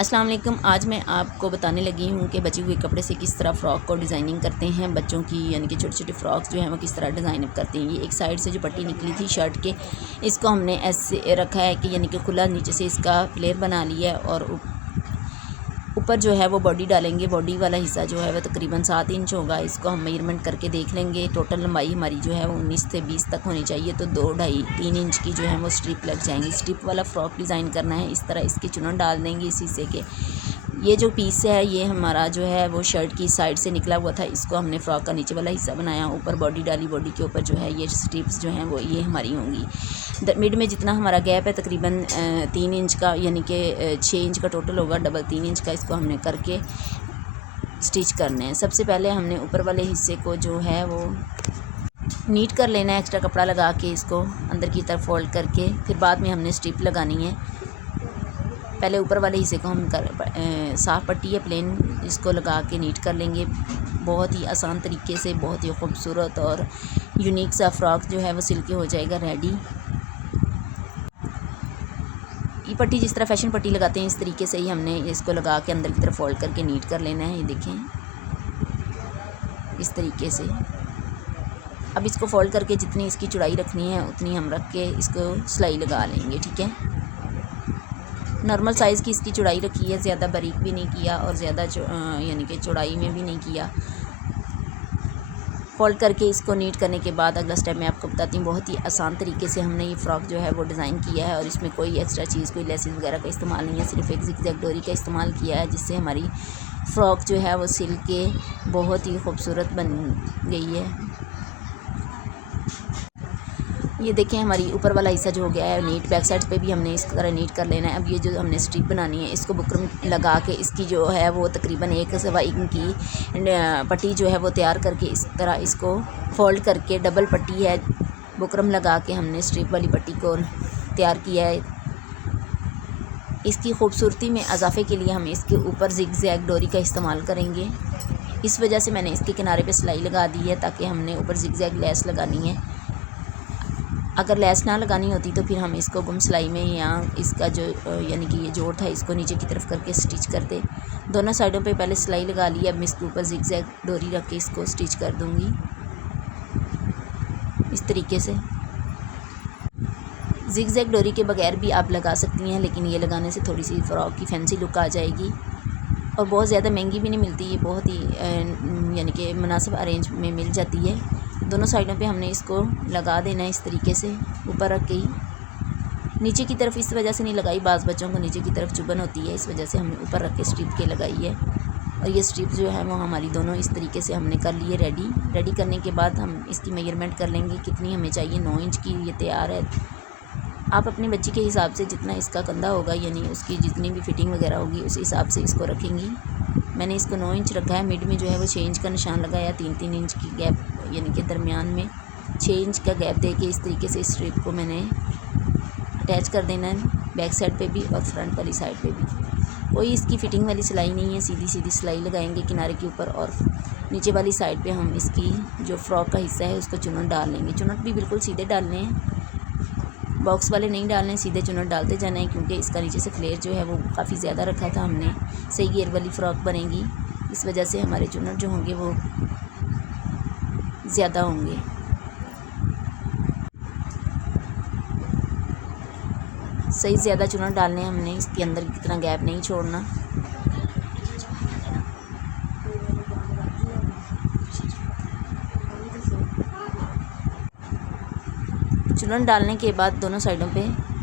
अस्सलाम वालेकुम। आज मैं आपको बताने लगी हूँ कि बचे हुए कपड़े से किस तरह फ़्रॉक को डिज़ाइनिंग करते हैं। बच्चों की यानी कि छोटे छोटे फ़्रॉक्स जो हैं वो किस तरह डिज़ाइन करते हैं। ये एक साइड से जो पट्टी निकली थी शर्ट के, इसको हमने ऐसे रखा है कि यानी कि खुला नीचे से इसका फ्लेयर बना लिया है और ऊपर जो है वो बॉडी डालेंगे। बॉडी वाला हिस्सा जो है वो तकरीबन 7 इंच होगा। इसको हम मेजरमेंट करके देख लेंगे। टोटल लंबाई हमारी जो है वो 19 से 20 तक होनी चाहिए, तो 2, ढाई, 3 इंच की जो है वो स्ट्रिप लग जाएंगी। स्ट्रिप वाला फ़्रॉक डिज़ाइन करना है। इस तरह इसकी चुनन डाल देंगे इस हिस्से के। ये जो पीस है ये हमारा जो है वो शर्ट की साइड से निकला हुआ था। इसको हमने फ़्रॉक का नीचे वाला हिस्सा बनाया, ऊपर बॉडी डाली। बॉडी के ऊपर जो है ये स्ट्रिप्स जो हैं वो ये हमारी होंगी। मिड में जितना हमारा गैप है तकरीबन 3 इंच का, यानी कि 6 इंच का टोटल होगा। डबल 3 इंच का इसको हमने करके स्टिच करने हैं। सबसे पहले हमने ऊपर वाले हिस्से को जो है वो नीट कर लेना है, एक्स्ट्रा कपड़ा लगा के इसको अंदर की तरफ फोल्ड करके। फिर बाद में हमने स्ट्रिप लगानी है। पहले ऊपर वाले हिस्से को हम साफ़ पट्टी या प्लेन इसको लगा के नीट कर लेंगे। बहुत ही आसान तरीके से बहुत ही खूबसूरत और यूनिक सा फ़्रॉक जो है वो सिल के हो जाएगा रेडी। ये पट्टी जिस तरह फैशन पट्टी लगाते हैं इस तरीके से ही हमने इसको लगा के अंदर की तरफ फोल्ड करके नीट कर लेना है। ये देखें इस तरीके से। अब इसको फोल्ड करके जितनी इसकी चौड़ाई रखनी है उतनी हम रख के इसको सिलाई लगा लेंगे। ठीक है, नॉर्मल साइज़ की इसकी चौड़ाई रखी है, ज़्यादा बारीक भी नहीं किया और ज़्यादा यानी कि चौड़ाई में भी नहीं किया। फोल्ड करके इसको नीट करने के बाद अगला स्टेप मैं आपको बताती हूँ। बहुत ही आसान तरीके से हमने ये फ़्रॉक जो है वो डिज़ाइन किया है और इसमें कोई एक्स्ट्रा चीज़, कोई लेसेस वगैरह का इस्तेमाल नहीं है। सिर्फ एक ज़िगज़ैग डोरी का इस्तेमाल किया है, जिससे हमारी फ़्रॉक जो है वो सिल के बहुत ही खूबसूरत बन गई है। ये देखें हमारी ऊपर वाला हिस्सा जो हो गया है नीट। बैक साइड पे भी हमने इस तरह नीट कर लेना है। अब ये जो हमने स्ट्रिप बनानी है इसको बुकरम लगा के इसकी जो है वो तकरीबन 1 सवा इंच की पट्टी जो है वो तैयार करके इस तरह इसको फोल्ड करके डबल पट्टी है बुकरम लगा के हमने स्ट्रिप वाली पट्टी को तैयार किया है। इसकी खूबसूरती में इजाफे के लिए हम इसके ऊपर ज़िगज़ैग डोरी का इस्तेमाल करेंगे। इस वजह से मैंने इसके किनारे पर सिलाई लगा दी है ताकि हमने ऊपर ज़िगज़ैग लेस लगानी है। अगर लेस ना लगानी होती तो फिर हम इसको गुम सिलाई में या इसका जो यानी कि ये जोड़ था इसको नीचे की तरफ करके स्टिच करते। दोनों साइडों पे पहले सिलाई लगा ली। अब मैं इसके ऊपर ज़िगज़ैग डोरी रख के इसको स्टिच कर दूंगी इस तरीके से। ज़िगज़ैग डोरी के बगैर भी आप लगा सकती हैं, लेकिन ये लगाने से थोड़ी सी फ़्रॉक की फैंसी लुक आ जाएगी और बहुत ज़्यादा महंगी भी नहीं मिलती। ये बहुत ही यानी कि मुनासिब अरेंज में मिल जाती है। दोनों साइडों पे हमने इसको लगा देना है इस तरीके से ऊपर रख के ही। नीचे की तरफ इस वजह से नहीं लगाई, बाज़ बच्चों को नीचे की तरफ चुभन होती है, इस वजह से हमने ऊपर रख के स्ट्रिप के लगाई है। और ये स्ट्रिप जो है वो हमारी दोनों इस तरीके से हमने कर लिए रेडी करने के बाद हम इसकी मेजरमेंट कर लेंगे कितनी हमें चाहिए। 9 इंच की ये तैयार है। आप अपने बच्ची के हिसाब से जितना इसका कंधा होगा यानी उसकी जितनी भी फिटिंग वगैरह होगी उस हिसाब से इसको रखेंगी। मैंने इसको 9 इंच रखा है। मिड में जो है वो 6 इंच का निशान लगाया। 3-3 इंच की गैप यानी कि दरमियान में 6 इंच का गैप दे के इस तरीके से इस स्ट्रिप को मैंने अटैच कर देना है, बैक साइड पे भी और फ्रंट वाली साइड पे भी। कोई इसकी फ़िटिंग वाली सिलाई नहीं है, सीधी सीधी सिलाई लगाएंगे किनारे के ऊपर और नीचे वाली साइड पे हम इसकी जो फ़्रॉक का हिस्सा है उसको चुनट डाल लेंगे। चुनट भी बिल्कुल सीधे डालने हैं, बॉक्स वाले नहीं डालने, सीधे चुनट डालते जाना है, क्योंकि इसका नीचे से फ्लेयर जो है वो काफ़ी ज़्यादा रखा था हमने। सही घेर वाली फ़्रॉक बनेगी, इस वजह से हमारे चुनट जो होंगे वो ज़्यादा होंगे। सही ज़्यादा चुनट डालने हमने, इसके अंदर की तरह गैप नहीं छोड़ना। चुनट डालने के बाद दोनों साइडों पे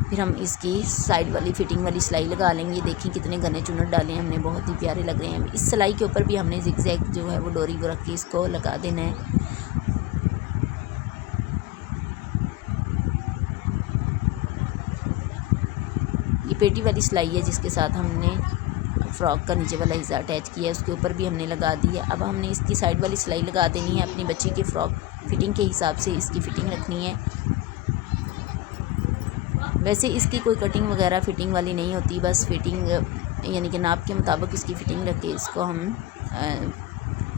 फिर हम इसकी साइड वाली फिटिंग वाली सिलाई लगा लेंगे। देखिए कितने घने चुनट डाले हैं हमने, बहुत ही प्यारे लग रहे हैं। इस सिलाई के ऊपर भी हमने ज़िगज़ैग जो है वो डोरी को रख के इसको लगा देना है। ये पेटी वाली सिलाई है जिसके साथ हमने फ़्रॉक का नीचे वाला हिस्सा अटैच किया है, उसके ऊपर भी हमने लगा दी है। अब हमने इसकी साइड वाली सिलाई लगा देनी है। अपनी बच्ची की फ़्रॉक फिटिंग के हिसाब से इसकी फ़िटिंग रखनी है। वैसे इसकी कोई कटिंग वगैरह फ़िटिंग वाली नहीं होती, बस फ़िटिंग यानी कि नाप के मुताबिक इसकी फ़िटिंग रख के इसको हम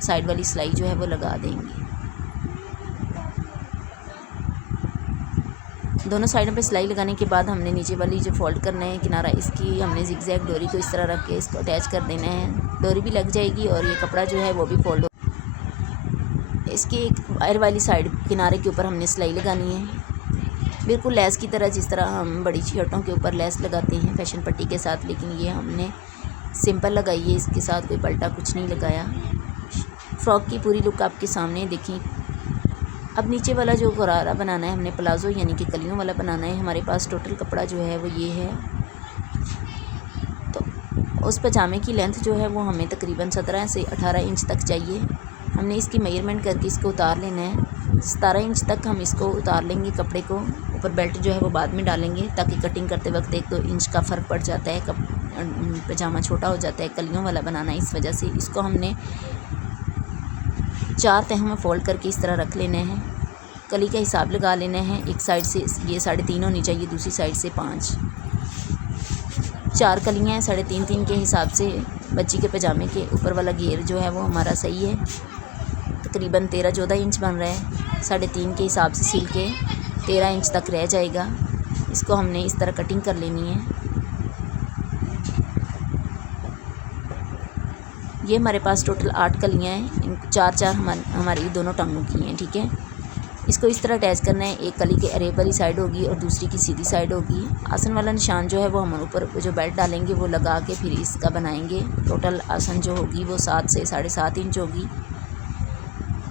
साइड वाली सिलाई जो है वो लगा देंगे। दोनों साइडों पे सिलाई लगाने के बाद हमने नीचे वाली जो फोल्ड करना है किनारा, इसकी हमने जिगजैग डोरी को इस तरह रख के इसको अटैच कर देना है। डोरी भी लग जाएगी और ये कपड़ा जो है वो भी फोल्ड हो। इसकी एक वायर वाली साइड किनारे के ऊपर हमने सिलाई लगानी है, बिल्कुल लेस की तरह, जिस तरह हम बड़ी शर्टों के ऊपर लेस लगाते हैं फैशन पट्टी के साथ, लेकिन ये हमने सिंपल लगाई है, इसके साथ कोई पलटा कुछ नहीं लगाया। फ़्रॉक की पूरी लुक आपके सामने देखिए। अब नीचे वाला जो गरारा बनाना है हमने प्लाज़ो यानी कि कलियों वाला बनाना है। हमारे पास टोटल कपड़ा जो है वो ये है, तो उस पजामे की लेंथ जो है वो हमें तकरीबन 17 से 18 इंच तक चाहिए। हमने इसकी मेजरमेंट करके इसको उतार लेना है। 17 इंच तक हम इसको उतार लेंगे कपड़े को। ऊपर बेल्ट जो है वो बाद में डालेंगे ताकि कटिंग करते वक्त 1-2 इंच का फ़र्क पड़ जाता है, पजामा छोटा हो जाता है। कलियों वाला बनाना है, इस वजह से इसको हमने 4 तहों में फ़ोल्ड करके इस तरह रख लेना है। कली का हिसाब लगा लेना है। एक साइड से ये 3.5 होनी चाहिए, दूसरी साइड से 5। 4 कलियाँ हैं, 3.5 के हिसाब से बच्ची के पजामे के ऊपर वाला घेर जो है वो हमारा सही है। तकरीबन 13-14 इंच बन रहा है। 3.5 के हिसाब से सिल के 13 इंच तक रह जाएगा। इसको हमने इस तरह कटिंग कर लेनी है। ये हमारे पास टोटल 8 कलियाँ हैं। इन 4-4 हमारी दोनों टांगों की हैं, ठीक है। इसको इस तरह अटैच करना है। एक कली के अरेब वाली साइड होगी और दूसरी की सीधी साइड होगी। आसन वाला निशान जो है वो हम ऊपर जो बेल्ट डालेंगे वो लगा के फिर इसका बनाएंगे। टोटल आसन जो होगी वो 7 से 7.5 इंच होगी।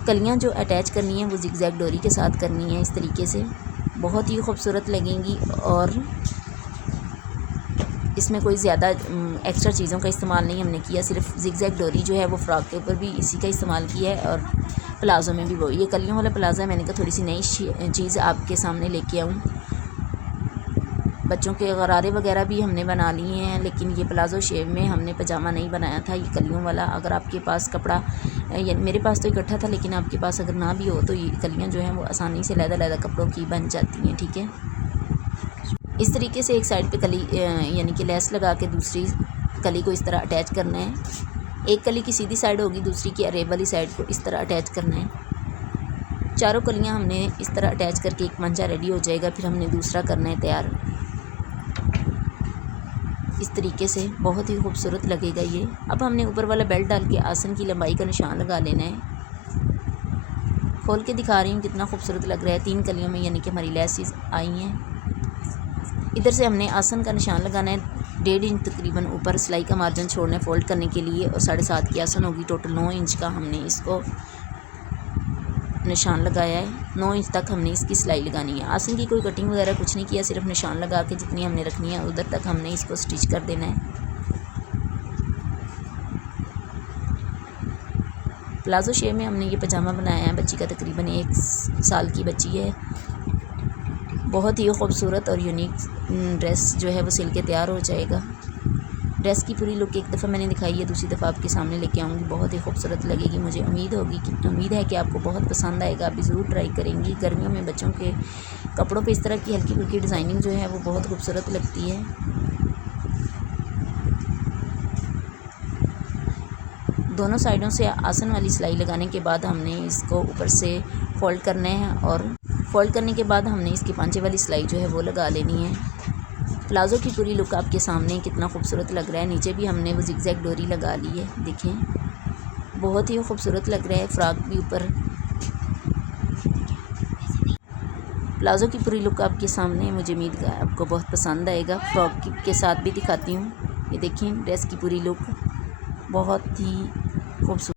कलियाँ जो अटैच करनी है वो जिगजैग डोरी के साथ करनी है। इस तरीके से बहुत ही खूबसूरत लगेंगी और इसमें कोई ज़्यादा एक्स्ट्रा चीज़ों का इस्तेमाल नहीं हमने किया। सिर्फ जिगजैग डोरी जो है वो फ़्रॉक के ऊपर भी इसी का इस्तेमाल किया है और प्लाज़ो में भी वो। ये कलियों वाला प्लाज़ो है, मैंने कहा थोड़ी सी नई चीज़ आपके सामने लेके आऊँ। बच्चों के गरारे वगैरह भी हमने बना लिए हैं, लेकिन ये प्लाज़ो शेप में हमने पजामा नहीं बनाया था, ये कलियों वाला। अगर आपके पास कपड़ा, मेरे पास तो इकट्ठा था, लेकिन आपके पास अगर ना भी हो तो ये कलियाँ जो हैं वो आसानी से लहदा कपड़ों की बन जाती हैं, ठीक है। इस तरीके से एक साइड पे कली यानी कि लेस लगा के दूसरी कली को इस तरह अटैच करना है। एक कली की सीधी साइड होगी, दूसरी की अरेब वाली साइड को इस तरह अटैच करना है। चारों कलियां हमने इस तरह अटैच करके एक मंजा रेडी हो जाएगा। फिर हमने दूसरा करना है तैयार। इस तरीके से बहुत ही खूबसूरत लगेगा ये। अब हमने ऊपर वाला बेल्ट डाल के आसन की लंबाई का निशान लगा लेना है। खोल के दिखा रही हूँ कितना खूबसूरत लग रहा है। 3 कलियों में यानी कि हमारी लेसेस आई हैं। इधर से हमने आसन का निशान लगाना है। 1.5 इंच तकरीबन ऊपर सिलाई का मार्जिन छोड़ना है फ़ोल्ड करने के लिए, और 7.5 की आसन होगी। टोटल 9 इंच का हमने इसको निशान लगाया है। 9 इंच तक हमने इसकी सिलाई लगानी है। आसन की कोई कटिंग वगैरह कुछ नहीं किया, सिर्फ निशान लगा के जितनी हमने रखनी है उधर तक हमने इसको स्टिच कर देना है। प्लाज़ो शेप में हमने ये पजामा बनाया है। बच्ची का तकरीबन 1 साल की बच्ची है। बहुत ही खूबसूरत और यूनिक ड्रेस जो है वो सिल के तैयार हो जाएगा। ड्रेस की पूरी लुक एक दफ़ा मैंने दिखाई है, दूसरी दफ़ा आपके सामने लेके आऊँगी। बहुत ही खूबसूरत लगेगी। मुझे उम्मीद है कि आपको बहुत पसंद आएगा। आप भी ज़रूर ट्राई करेंगी। गर्मियों में बच्चों के कपड़ों पे इस तरह की हल्की फुल्की डिज़ाइनिंग जो है वो बहुत खूबसूरत लगती है। दोनों साइडों से आसन वाली सिलाई लगाने के बाद हमने इसको ऊपर से फ़ोल्ड करना है, और फ़ोल्ड करने के बाद हमने इसकी पांचे वाली सिलाई जो है वो लगा लेनी है। प्लाज़ो की पूरी लुक आपके सामने कितना खूबसूरत लग रहा है। नीचे भी हमने वो जिगजैग डोरी लगा ली है, देखें बहुत ही खूबसूरत लग रहा है। फ़्रॉक भी ऊपर, प्लाज़ो की पूरी लुक आपके सामने। मुझे उम्मीद है आपको बहुत पसंद आएगा। फ़्रॉक के साथ भी दिखाती हूँ। ये देखें ड्रेस की पूरी लुक बहुत ही खूबसूरत।